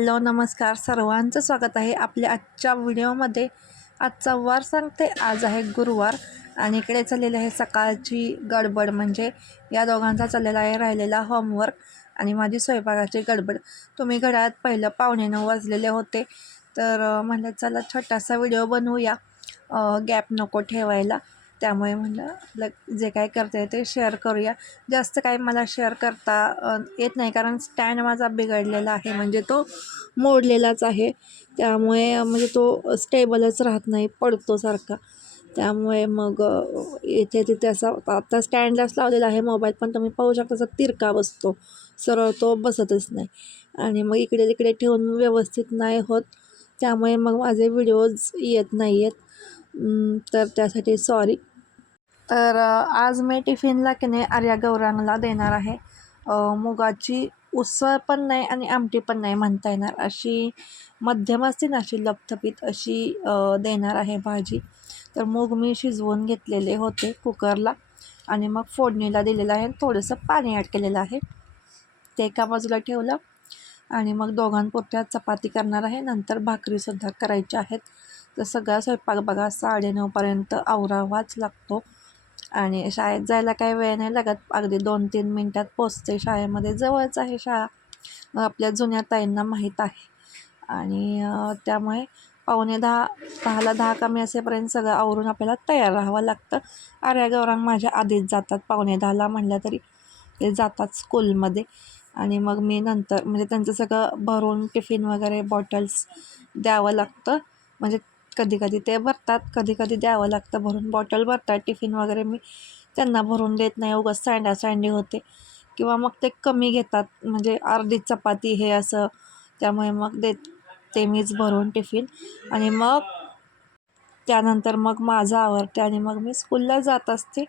Hello नमस्कार सर्वांचं स्वागत आहे आपल्या आजच्या व्हिडिओमध्ये. आजचा वार सांगते आज आहे गुरुवार आणि इकडे चाललेली आहे सकाळची गडबड. म्हणजे या दोघांचा चाललेला आहे राहिलेला होमवर्क आणि माझी स्वयंपाकाची गडबड. तुम्ही घरात पहिलं पावणे नऊ वाजलेले होते. तर म्हणलं चला छोटासा व्हिडिओ बनवूया. गॅप नको ठेवायला. त्यामुळे म्हणलं आपलं जे काय करते ते शेअर करूया. जास्त काही मला शेअर करता येत नाही. कारण स्टँड माझा बिघडलेला आहे. म्हणजे तो मोडलेलाच आहे. त्यामुळे म्हणजे तो स्टेबलच राहत नाही. पडतो सारखा. त्यामुळे मग इथे तिथे असा आता स्टँडलाच लावलेला आहे मोबाईल पण तुम्ही पाहू शकता असा तिरका बसतो. सरळ तो बसतच नाही. आणि मग इकडे तिकडे ठेवून व्यवस्थित नाही होत. त्यामुळे मग माझे व्हिडिओज येत नाही आहेत तर त्यासाठी सॉरी तर आज मी टिफिनला की नाही आर्या गौरांगला देणार आहे. मुगाची उसळ पण नाही आणि आमटी पण नाही म्हणता येणार. अशी मध्यम असते ना अशी लपथपीत अशी देणार आहे भाजी. तर मूग मी शिजवून घेतलेले होते कुकरला आणि मग फोडणीला दिलेलं आहे थोडंसं पाणी ॲड केलेलं आहे. ते एका बाजूला ठेवलं आणि मग दोघांपुरत्या चपाती करणार आहे. नंतर भाकरीसुद्धा करायच्या आहेत. तर सगळा स्वयंपाक बघा साडेनऊपर्यंत आवरावाच लागतो. आणि शाळेत जायला काही वेळ नाही लागत. अगदी दोन तीन मिनटात पोचते शाळेमध्ये जवळच आहे शाळा. मग आपल्या जुन्या ताईंना माहीत आहे. आणि त्यामुळे पावणे दहा दहाला दहा कमी असेपर्यंत सगळं आवरून आपल्याला तयार राहावं लागतं. आर्या गौरांग माझ्या आधीच जातात. पावणे दहाला म्हणलं तरी ते जातात स्कूलमध्ये. आणि मग मी नंतर म्हणजे त्यांचं सगळं भरून टिफिन वगैरे बॉटल्स द्यावं लागतं. म्हणजे कधी कधी ते भरतात कधी कधी द्यावं लागतं भरून. बॉटल भरतात टिफिन वगैरे मी त्यांना भरून देत नाही. उगाच सँडा सँडी होते. किंवा मग ते कमी घेतात. म्हणजे अर्धी चपाती हे असं. त्यामुळे मग देत ते मीच भरून टिफिन आणि मग त्यानंतर मग माझं आवडते आणि मग मी स्कूलला जात असते.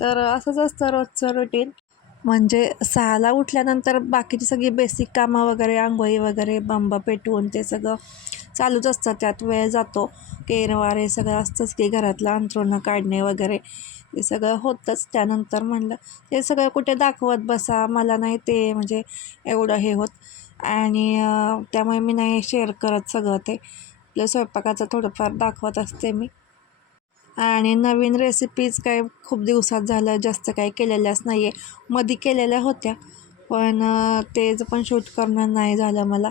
तर असंच असतं रोजचं रुटीन म्हणजे सहाला उठल्यानंतर बाकीची सगळी बेसिक कामं वगैरे आंघोळी वगैरे बंब पेटवून ते सगळं चालूच असतं त्यात वेळ जातो. केरवार हे सगळं असतंच की घरातलं अंथरुणं काढणे वगैरे. हे सगळं होतंच. त्यानंतर म्हणलं हे सगळं कुठे दाखवत बसा? मला नाही ते म्हणजे एवढं हे होत. आणि त्यामुळे मी नाही शेअर करत सगळं ते. आपल्या स्वयंपाकाचं थोडंफार दाखवत असते मी. आणि नवीन रेसिपीज काय खूप दिवसात झालं जास्त काही केलेल्याच नाही आहे मधी केलेल्या होत्या पण तेच पण शूट करणं नाही झालं मला.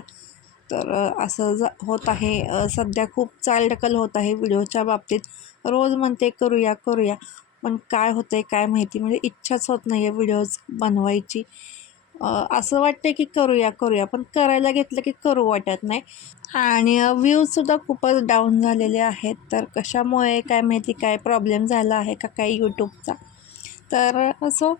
तर असं ज होत आहे. सध्या खूप चालढकल होत आहे व्हिडिओच्या बाबतीत. रोज म्हणते करूया करूया. पण काय होतं आहे काय माहिती? म्हणजे इच्छाच होत नाही आहे व्हिडिओज बनवायची. असं वाटतं की करूया करूया. पण करायला घेतलं की करू वाटत नाही. आणि व्ह्यूजसुद्धा खूपच डाऊन झालेले आहेत. तर कशामुळे काय माहिती काय प्रॉब्लेम झाला आहे का काय यूट्यूबचा तर असो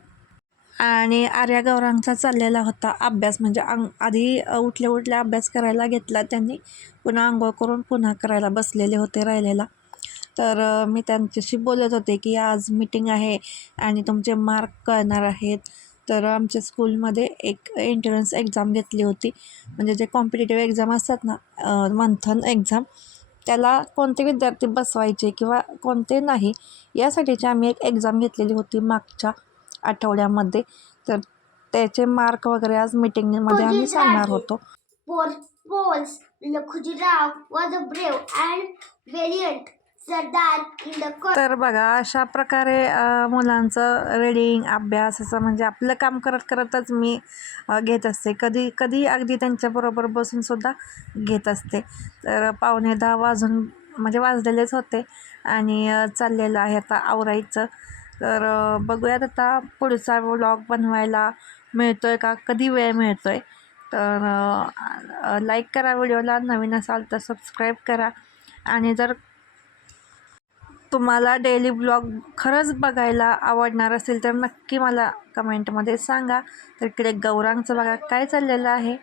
आणि आर्या गौरांगचा चाललेला होता अभ्यास. म्हणजे अंग आधी उठल्या उठल्या अभ्यास करायला घेतला त्यांनी पुन्हा आंघोळ करून पुन्हा करायला बसलेले होते राहिलेला. तर मी त्यांच्याशी बोलत होते की आज मीटिंग आहे आणि तुमचे मार्क कळणार आहेत. तर आमच्या स्कूलमध्ये एक एंट्रन्स एक्झाम घेतली होती. म्हणजे जे कॉम्पिटेटिव्ह एक्झाम असतात ना मंथन एक्झाम त्याला कोणते विद्यार्थी बसवायचे किंवा कोणते नाही यासाठीची आम्ही एक एक्झाम घेतलेली होती मागच्या आठवड्यामध्ये. तर त्याचे मार्क वगैरे आज मीटिंगमध्ये आम्ही सांगणार होतो. तर बघा अशा प्रकारे मुलांचं रीडिंग अभ्यास असं म्हणजे आपलं काम करत करतच मी घेत असते. कधी कधी अगदी त्यांच्याबरोबर बसूनसुद्धा घेत असते. तर पावणे दहा वाजून म्हणजे वाजलेलेच होते आणि चाललेलं आहे आता आवरायचं. तर बघूयात आता पुढचा व्लॉग बनवायला मिळतो आहे का? कधी वेळ मिळतो आहे तर लाईक करा व्हिडिओला. नवीन असाल तर सबस्क्राईब करा. आणि जर तुम्हाला डेली ब्लॉग खरंच बघायला आवडणार असेल तर नक्की मला कमेंटमध्ये सांगा. तर इकडे गौरांगचं बघा काय चाललेलं आहे?